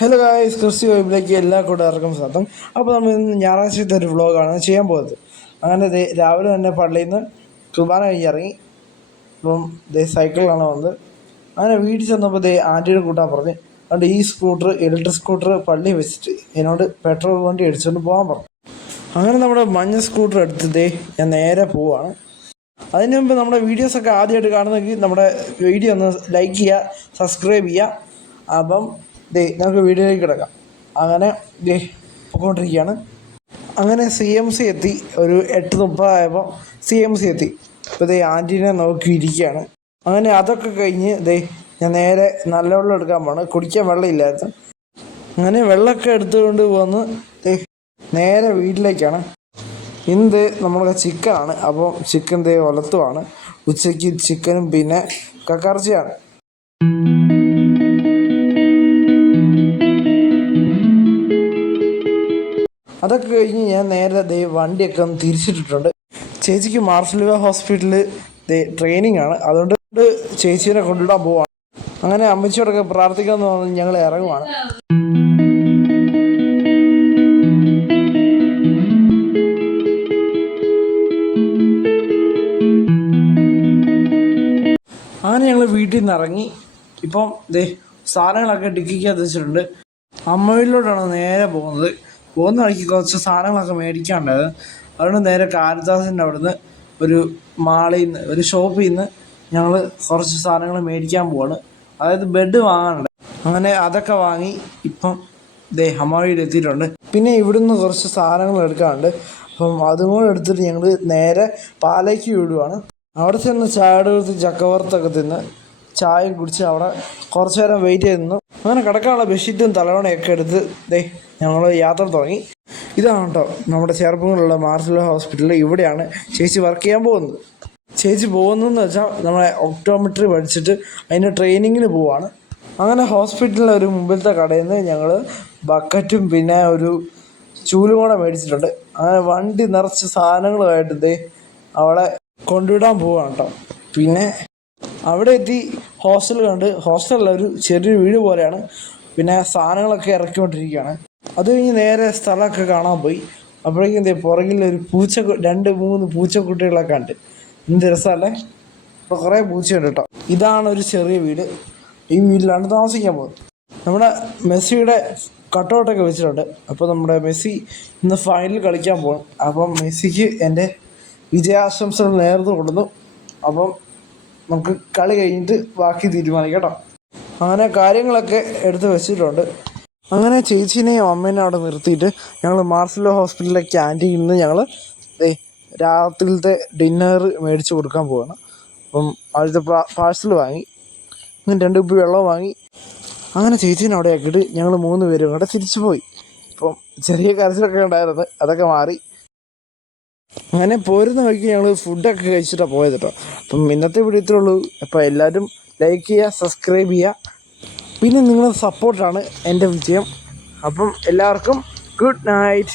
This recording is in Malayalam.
ഹലോ ഗായ്സ്, ക്രിസ്റ്റി വൈബിലേക്ക് എല്ലാ കൂട്ടുകാർക്കും സ്വാഗതം. അപ്പോൾ നമ്മൾ ഇന്ന് ഞായറാഴ്ചത്തെ ഒരു വ്ളോഗാണ് ചെയ്യാൻ പോകുന്നത്. അങ്ങനെ രാവിലെ തന്നെ പള്ളിയിൽ നിന്ന് കുർബാന കഴിഞ്ഞിറങ്ങി. ഇപ്പം സൈക്കിളിലാണ് വന്നത്. അങ്ങനെ വീട്ടിൽ ചെന്നപ്പോൾ ആൻറ്റിയുടെ കൂട്ടാൻ പറഞ്ഞ് അതുകൊണ്ട് ഈ ഇലക്ട്രിക് സ്കൂട്ടർ പള്ളി വെച്ചിട്ട് എന്നോട് പെട്രോൾ വണ്ടി അടിച്ചുകൊണ്ട് പോകാൻ പറഞ്ഞു. അങ്ങനെ നമ്മുടെ മഞ്ഞ സ്കൂട്ടർ എടുത്ത് ഞാൻ നേരെ പോവാണ്. അതിന് മുമ്പ് നമ്മുടെ വീഡിയോസൊക്കെ ആദ്യമായിട്ട് കാണുന്നെങ്കിൽ നമ്മുടെ വീഡിയോ ഒന്ന് ലൈക്ക് ചെയ്യുക, സബ്സ്ക്രൈബ് ചെയ്യുക. അപ്പം നമുക്ക് വീഡിയോയിലേക്ക് കിടക്കാം. അങ്ങനെ പോയിക്കൊണ്ടിരിക്കുകയാണ്. അങ്ങനെ CMC എത്തി. ഒരു 8:30 ആയപ്പോൾ CMC എത്തി. ഇപ്പോൾ ആൻറ്റീനെ നോക്കിയിരിക്കുകയാണ്. അങ്ങനെ അതൊക്കെ കഴിഞ്ഞ് ഞാൻ നേരെ നല്ല വെള്ളം എടുക്കാൻ പോണ്. കുടിക്കാൻ വെള്ളമില്ലായിരുന്നു. അങ്ങനെ വെള്ളമൊക്കെ എടുത്തുകൊണ്ട് വന്ന് നേരെ വീട്ടിലേക്കാണ്. ഇന്ന് നമ്മൾക്ക് ചിക്കനാണ്. അപ്പം ചിക്കൻ ഒലത്തുവാണ്. ഉച്ചയ്ക്ക് ചിക്കനും പിന്നെ കക്കയിറച്ചിയാണ്. അതൊക്കെ കഴിഞ്ഞ് ഞാൻ നേരെ വണ്ടിയൊക്കെ ഒന്ന് തിരിച്ചിട്ടിട്ടുണ്ട്. ചേച്ചിക്ക് മാർസലിവ ഹോസ്പിറ്റലിൽ ട്രെയിനിങ് ആണ്. അതുകൊണ്ട് ചേച്ചീനെ കൊണ്ടുവിടാൻ പോവാണ്. അങ്ങനെ അമ്മച്ചിയോടൊക്കെ പ്രാർത്ഥിക്കാമെന്ന് പറഞ്ഞ് ഞങ്ങൾ ഇറങ്ങുവാണ്. അങ്ങനെ ഞങ്ങൾ വീട്ടിൽ നിന്ന് ഇറങ്ങി. ഇപ്പം സാധനങ്ങളൊക്കെ ഡിക്കിക്കകത്ത് വെച്ചിട്ടുണ്ട്. അമ്മയിലോട്ടാണ് നേരെ പോകുന്ന വഴിക്ക് കുറച്ച് സാധനങ്ങളൊക്കെ മേടിക്കാനുണ്ടായത്. അതുകൊണ്ട് നേരെ കാരിത്താസിൻ്റെ അവിടുന്ന് ഒരു മാളിൽ നിന്ന് ഒരു ഷോപ്പിൽ നിന്ന് ഞങ്ങൾ കുറച്ച് സാധനങ്ങൾ മേടിക്കാൻ പോവാണ്. അതായത് ബെഡ് വാങ്ങാനുണ്ട്. അങ്ങനെ അതൊക്കെ വാങ്ങി ഇപ്പം അമ്മാവിയിൽ എത്തിയിട്ടുണ്ട്. പിന്നെ ഇവിടുന്ന് കുറച്ച് സാധനങ്ങൾ എടുക്കാനുണ്ട്. അപ്പം അതും കൂടെ എടുത്തിട്ട് ഞങ്ങൾ നേരെ പാലേക്ക് വിടുവാണ്. അവിടെ ചെന്ന് ചായയുടെ കൊടുത്ത് ചക്കവറുത്തൊക്കെ തിന്ന് ചായ കുടിച്ച് അവിടെ കുറച്ച് നേരം വെയിറ്റ് ചെയ്ത് നിന്നു. അങ്ങനെ കിടക്കാനുള്ള ബെഡ്ഷീറ്റും തലവണയൊക്കെ എടുത്ത് ഞങ്ങൾ യാത്ര തുടങ്ങി. ഇതാണ് കേട്ടോ നമ്മുടെ ചേർപ്പുകളുള്ള മാർസലിവ ഹോസ്പിറ്റലിൽ. ഇവിടെയാണ് ചേച്ചി വർക്ക് ചെയ്യാൻ പോകുന്നത്. ചേച്ചി പോകുന്നതെന്ന് വെച്ചാൽ നമ്മളെ ഒപ്റ്റോമെട്രി പഠിച്ചിട്ട് അതിൻ്റെ ട്രെയിനിങ്ങിന് പോവാണ്. അങ്ങനെ ഹോസ്പിറ്റലിലെ ഒരു മുമ്പിലത്തെ കടയിൽ നിന്ന് ഞങ്ങൾ ബക്കറ്റും പിന്നെ ഒരു ചൂലും കൂടെ മേടിച്ചിട്ടുണ്ട്. അങ്ങനെ വണ്ടി നിറച്ച് സാധനങ്ങളുമായിട്ട് അവിടെ കൊണ്ടുവിടാൻ പോവാണ് കേട്ടോ. പിന്നെ അവിടെ എത്തി ഹോസ്റ്റൽ കണ്ട്. ഹോസ്റ്റലിൽ ഒരു ചെറിയൊരു വീട് പോലെയാണ്. പിന്നെ സാധനങ്ങളൊക്കെ ഇറക്കിക്കൊണ്ടിരിക്കുകയാണ്. അത് കഴിഞ്ഞ് നേരെ സ്ഥലമൊക്കെ കാണാൻ പോയി. അപ്പോഴേക്കും പുറകിൽ ഒരു 2-3 പൂച്ചക്കുട്ടികളൊക്കെ ഉണ്ട്. എന്ത് രസമല്ലേ. ഇപ്പോൾ കുറേ പൂച്ചയുണ്ട് കേട്ടോ. ഇതാണ് ഒരു ചെറിയ വീട്. ഈ വീട്ടിലാണ് താമസിക്കാൻ പോകുന്നത്. നമ്മുടെ മെസ്സിയുടെ കട്ടൗട്ടൊക്കെ വെച്ചിട്ടുണ്ട്. അപ്പോൾ നമ്മുടെ മെസ്സി ഇന്ന് ഫൈനൽ കളിക്കാൻ പോകും. അപ്പം മെസ്സിക്ക് എൻ്റെ വിജയാശംസകൾ നേർന്നു കൊടുക്കുന്നു. അപ്പം നമുക്ക് കളി കഴിഞ്ഞിട്ട് ബാക്കി തീരുമാനിക്കാം കേട്ടോ. അങ്ങനെ കാര്യങ്ങളൊക്കെ എടുത്ത് വെച്ചിട്ടുണ്ട്. അങ്ങനെ ചേച്ചീനെയും അമ്മേനെയും അവിടെ നിർത്തിയിട്ട് ഞങ്ങൾ മാർസലിവ ഹോസ്പിറ്റലിലെ ക്യാൻറ്റീനിൽ നിന്ന് ഞങ്ങൾ രാത്രിയിലത്തെ ഡിന്നർ മേടിച്ച് കൊടുക്കാൻ പോവാണ്. അപ്പം അവിടുത്തെ പാഴ്സൽ വാങ്ങി 2 കുപ്പി വെള്ളം വാങ്ങി. അങ്ങനെ ചേച്ചീനെ അവിടെ ആക്കിയിട്ട് ഞങ്ങൾ 3 പേരും കൂടെ തിരിച്ചു പോയി. ഇപ്പം ചെറിയ കരച്ചിലൊക്കെ ഉണ്ടായിരുന്നു, അതൊക്കെ മാറി. അങ്ങനെ പോരുന്ന വഴിക്ക് ഞങ്ങൾ ഫുഡൊക്കെ കഴിച്ചിട്ടാണ് പോയത് കേട്ടോ. അപ്പം ഇന്നത്തെ വീഡിയോ ഇത്രേ ഉള്ളൂ. അപ്പോൾ എല്ലാവരും ലൈക്ക് ചെയ്യുക, സബ്സ്ക്രൈബ് ചെയ്യുക. പിന്നെ നിങ്ങളുടെ സപ്പോർട്ടാണ് എൻ്റെ വിജയം. അപ്പം എല്ലാവർക്കും ഗുഡ് നൈറ്റ്.